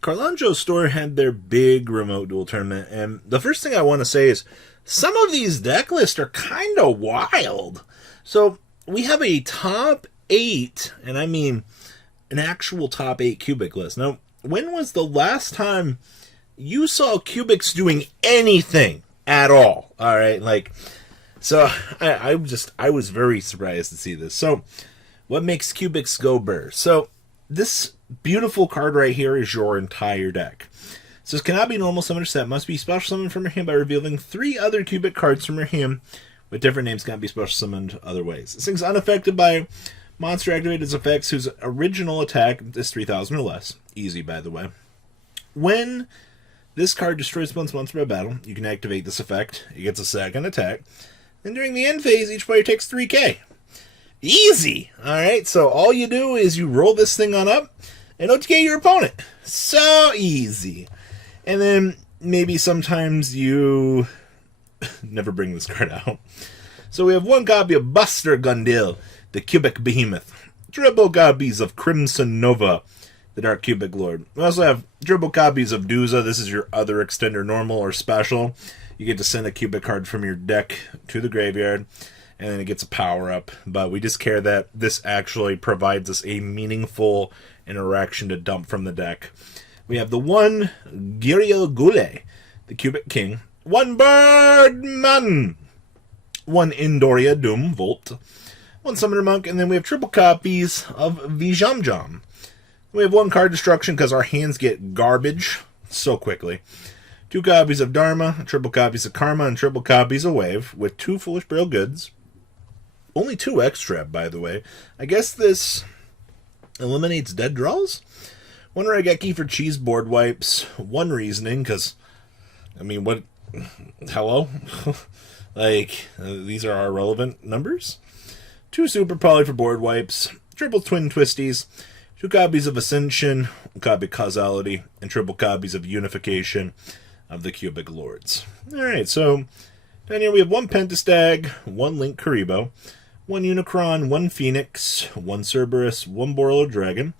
Carloncho Store had their big remote duel tournament, and the first thing I want to say is some of these deck lists are kind of wild. So we have a top 8, and I mean an actual top 8 cubic list. Now, when was the last time you saw cubics doing anything at all? All right, so I was very surprised to see this. So, what makes cubics go burr? So, this beautiful card right here is your entire deck. It says, cannot be normal summon or set, must be special summoned from your hand by revealing 3 other cubic cards from your hand with different names, cannot be special summoned other ways. This thing's unaffected by monster activated effects whose original attack is 3,000 or less. Easy, by the way. When this card destroys opponent's monster by battle, you can activate this effect. It gets a second attack. And during the end phase, each player takes 3k. Easy! Alright, so all you do is you roll this thing on up and OTK your opponent. So easy. And then maybe sometimes you never bring this card out. So we have 1 copy of Buster Gundil, the Cubic Behemoth. Triple copies of Crimson Nova, the Dark Cubic Lord. We also have triple copies of Duza. This is your other extender, normal or special. You get to send a cubic card from your deck to the graveyard, and then it gets a power-up. But we just care that this actually provides us a meaningful interaction to dump from the deck. We have the 1 Giriel Gule, the Cubic King. 1 Birdman. 1 Indoria Doom Volt. 1 Summoner Monk, and then we have triple copies of Vijamjam. We have 1 card destruction because our hands get garbage so quickly. 2 copies of Dharma, triple copies of Karma, and triple copies of Wave, with 2 Foolish Burial Goods. Only 2 extra, by the way. I guess this eliminates dead draws? 1 Raigeki for cheese board wipes. 1 Reasoning, because, I mean, what? Hello? These are our relevant numbers. 2 Super Poly for board wipes. Triple Twin Twisties. 2 copies of Ascension. 1 copy of Causality. And triple copies of Unification of the Cubic Lords. Alright, so down here we have 1 Pentastag, 1 Link Karibo, 1 Unicron, 1 Phoenix, 1 Cerberus, 1 Borlo Dragon,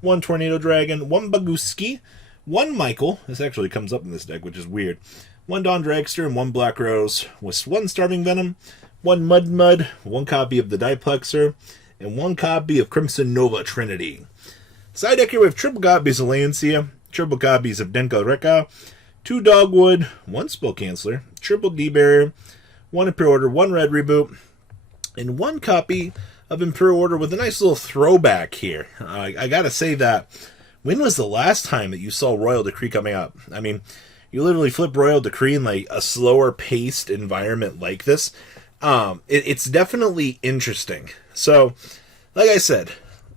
1 Tornado Dragon, 1 Baguski, 1 Michael. This actually comes up in this deck, which is weird. 1 Dawn Dragster and 1 Black Rose, with 1 Starving Venom, 1 Mud, 1 copy of the Diplexer, and 1 copy of Crimson Nova Trinity. Side deck here we have triple copies of Lancia, triple copies of Denka Rekka, 2 Dogwood, 1 Spell Canceller, triple D-Barrier, 1 Imperial Order, 1 Red Reboot, and 1 copy of Imperial Order with a nice little throwback here. I gotta say that, when was the last time that you saw Royal Decree coming up? I mean, you literally flip Royal Decree in a slower paced environment like this. It's definitely interesting. So, like I said,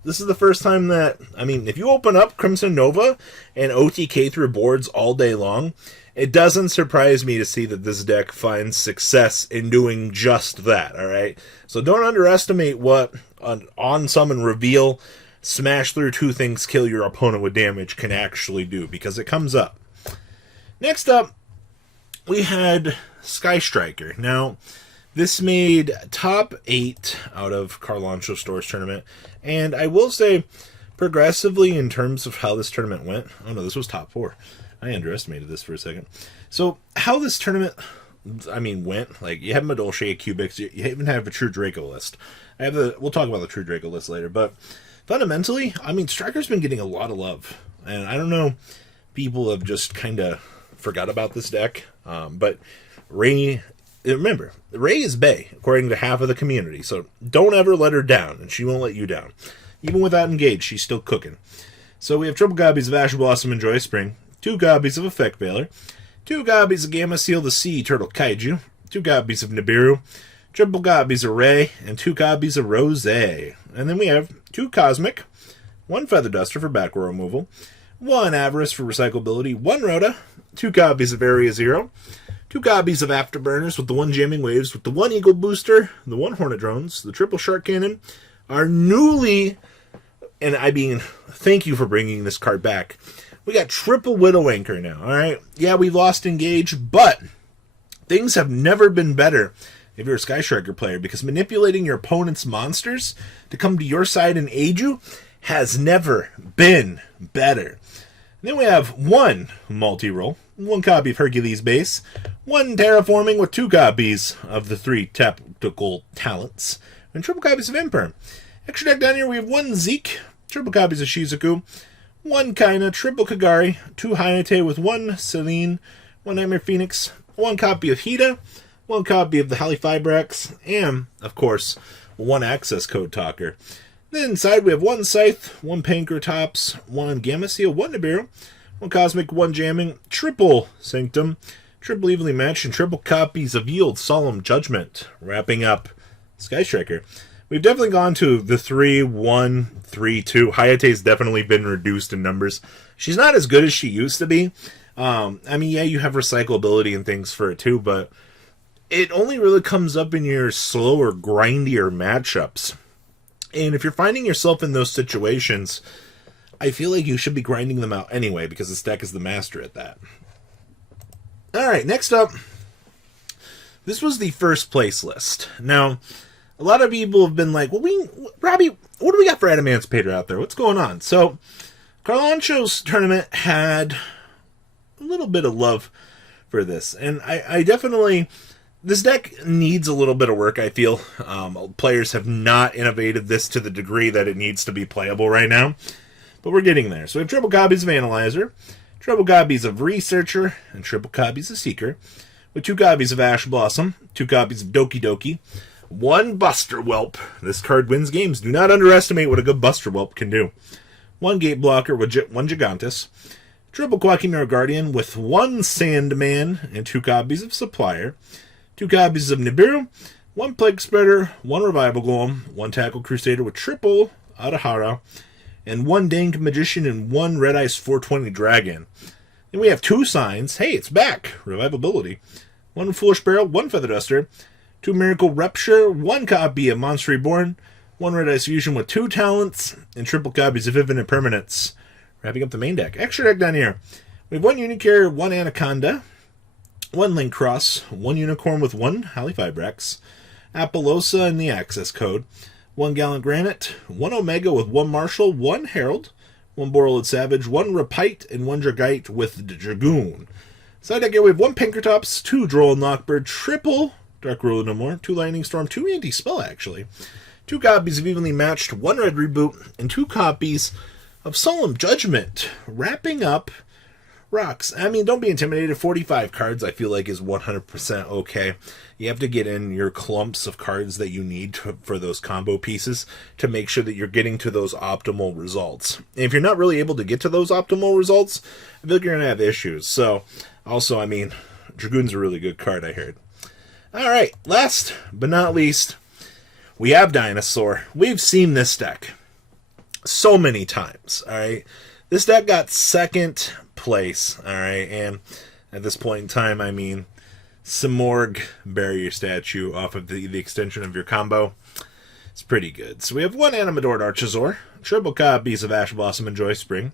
this is the first time that, I mean, if you open up Crimson Nova and OTK through boards all day long, it doesn't surprise me to see that this deck finds success in doing just that, alright? So don't underestimate what an on-summon reveal, smash through 2 things, kill your opponent with damage can actually do, because it comes up. Next up, we had Sky Striker. Now, this made top 8 out of Carloncho Stores tournament. And I will say, progressively in terms of how this tournament went... Oh no, this was top 4. I underestimated this for a second. So, how this tournament, went... you have Madolche, Cubics, you even have a True Draco list. We'll talk about the True Draco list later, but fundamentally, Striker's been getting a lot of love. And I don't know, people have just kind of forgot about this deck. But Ray... Remember, Ray is bae, according to half of the community, so don't ever let her down, and she won't let you down. Even without Engage, she's still cooking. So we have triple copies of Ash Blossom and Joy Spring, 2 copies of Effect Veiler, 2 copies of Gamma Seal the Sea Turtle Kaiju, 2 copies of Nibiru, triple copies of Ray, and 2 copies of Rose. And then we have 2 Cosmic, 1 Feather Duster for back row removal, 1 Avarice for recyclability, 1 Rhoda, 2 copies of Area Zero, 2 copies of Afterburners with the 1 Jamming Waves, with the 1 Eagle Booster, the 1 Hornet Drones, the triple Shark Cannon, our newly, and thank you for bringing this card back, we got triple Widow Anchor now, alright? Yeah, we lost Engage, but things have never been better if you're a Sky Striker player, because manipulating your opponent's monsters to come to your side and aid you has never been better. And then we have one multi-roll, one copy of Hercules base, one terraforming with 2 copies of the 3 tactical talents, and triple copies of Imperm. Extra deck down here, we have 1 Zeke, triple copies of Shizuku, 1 Kaina, triple Kagari, 2 Hayate with 1 Celine, 1 Nightmare Phoenix, 1 copy of Hida, 1 copy of the Halifibrax, and, of course, 1 Access Code Talker. Then inside we have 1 Scythe, 1 Pankratops, 1 Gamma Seal, 1 Nibiru, 1 Cosmic, 1 Jamming, triple Sanctum, triple Evenly Matched, and triple copies of Yield Solemn Judgment, wrapping up Sky Striker. We've definitely gone to the 3-1, 3-2. Hayate's definitely been reduced in numbers. She's not as good as she used to be. I mean, yeah, you have recyclability and things for it too, but it only really comes up in your slower, grindier matchups. And if you're finding yourself in those situations, I feel like you should be grinding them out anyway, because this deck is the master at that. Alright, next up, this was the first place list. Now, a lot of people have been like, well, Robbie, what do we got for Adamantipator out there? What's going on? So, Carloncho's tournament had a little bit of love for this. And I definitely, this deck needs a little bit of work, I feel. Players have not innovated this to the degree that it needs to be playable right now. But we're getting there. So we have triple copies of Analyzer, triple copies of Researcher, and triple copies of Seeker, with 2 copies of Ash Blossom, 2 copies of Doki Doki, 1 Buster Whelp. This card wins games. Do not underestimate what a good Buster Whelp can do. 1 Gate Blocker with 1 Gigantus, triple Quackimera Guardian with 1 Sandman and 2 copies of Supplier, 2 copies of Nibiru, 1 Plague Spreader, 1 Revival Golem, 1 Tackle Crusader with triple Adahara, and 1 Dank Magician and 1 Red Ice 420 Dragon. Then we have 2 signs. Hey, it's back! Revivability. 1 Foolish Barrel, 1 Feather Duster, 2 Miracle Rupture, 1 copy of Monster Reborn, 1 Red Ice Fusion with 2 talents, and triple copies of Infinite Permanence. Wrapping up the main deck. Extra deck down here. We have 1 Unicorn, 1 Anaconda, 1 Link Cross, 1 Unicorn with 1 Halifibrax, Apollosa in the access code, 1 Gallant Granite, 1 Omega with 1 Marshall, 1 Herald, 1 Borrelid Savage, 1 Repite, and 1 Dragite with the Dragoon. Side deck here we have 1 Pinkertops, 2 Droll and Knockbird, triple Dark Ruler No More, 2 Lightning Storm, 2 Anti-Spell actually, 2 copies of Evenly Matched, 1 Red Reboot, and 2 copies of Solemn Judgment. Wrapping up Rocks. I mean, don't be intimidated. 45 cards I feel like is 100% okay. You have to get in your clumps of cards that you need for those combo pieces to make sure that you're getting to those optimal results. And if you're not really able to get to those optimal results, I feel like you're going to have issues. So, also, I mean, Dragoon's a really good card, I heard. Alright, last but not least, we have Dinosaur. We've seen this deck so many times, alright? This deck got 2nd place, alright? And at this point in time, I mean, Simorg Barrier Statue off of the extension of your combo. It's pretty good. So we have 1 Animadored Archosaur, triple copies of Ash Blossom and Joy Spring,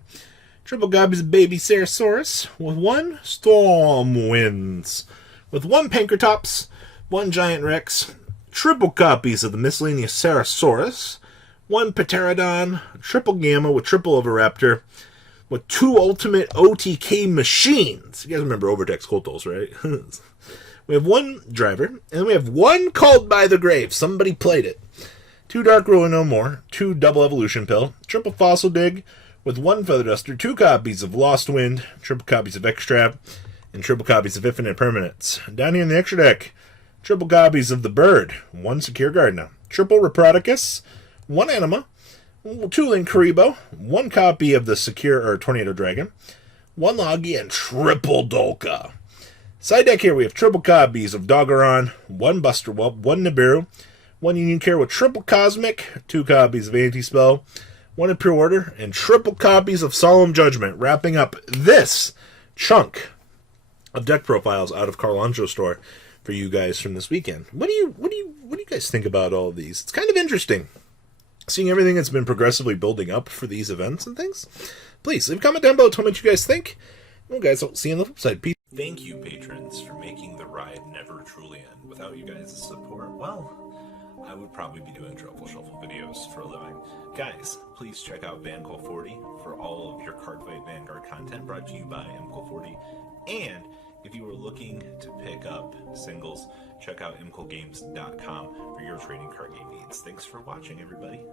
triple copies of Baby Ceratosaurus, with 1 Storm Winds, with 1 Pankratops, 1 Giant Rex, triple copies of the miscellaneous Sarasaurus, 1 Pterodon, triple Gamma with triple Oviraptor, with 2 Ultimate OTK Machines. You guys remember Overtex Koltos, right? We have 1 Driver, and then we have 1 Called by the Grave. Somebody played it. 2 Dark Ruler No More, 2 Double Evolution Pill, triple Fossil Dig, with 1 Feather Duster, 2 copies of Lost Wind, triple copies of Extrap, and triple copies of Infinite Permanence. Down here in the extra deck, triple copies of the Bird, 1 Secure Gardener, triple Reproticus, 1 Anima, 2 Link Karibo, 1 copy of the Secure Tornado Dragon, 1 Logi, and triple Dolka. Side deck here we have triple copies of Doggeron, 1 Buster Whelp, 1 Nibiru, 1 Union Care with triple Cosmic, 2 copies of Anti-Spell, 1 in Pure Order, and triple copies of Solemn Judgment, wrapping up this chunk of deck profiles out of Carloncho Store for you guys from this weekend. What do you guys think about all of these? It's kind of interesting seeing everything that's been progressively building up for these events and things. Please leave a comment down below. Tell me what you guys think. Well, guys, I'll see you on the flip side. Peace. Thank you, patrons, for making the ride never truly end. Without you guys' support, well, I would probably be doing Truffle Shuffle videos for a living. Guys, please check out VanCole40 for all of your Cardfight Vanguard content brought to you by MCole40. And if you are looking to pick up singles, check out mcolegames.com for your trading card game needs. Thanks for watching, everybody.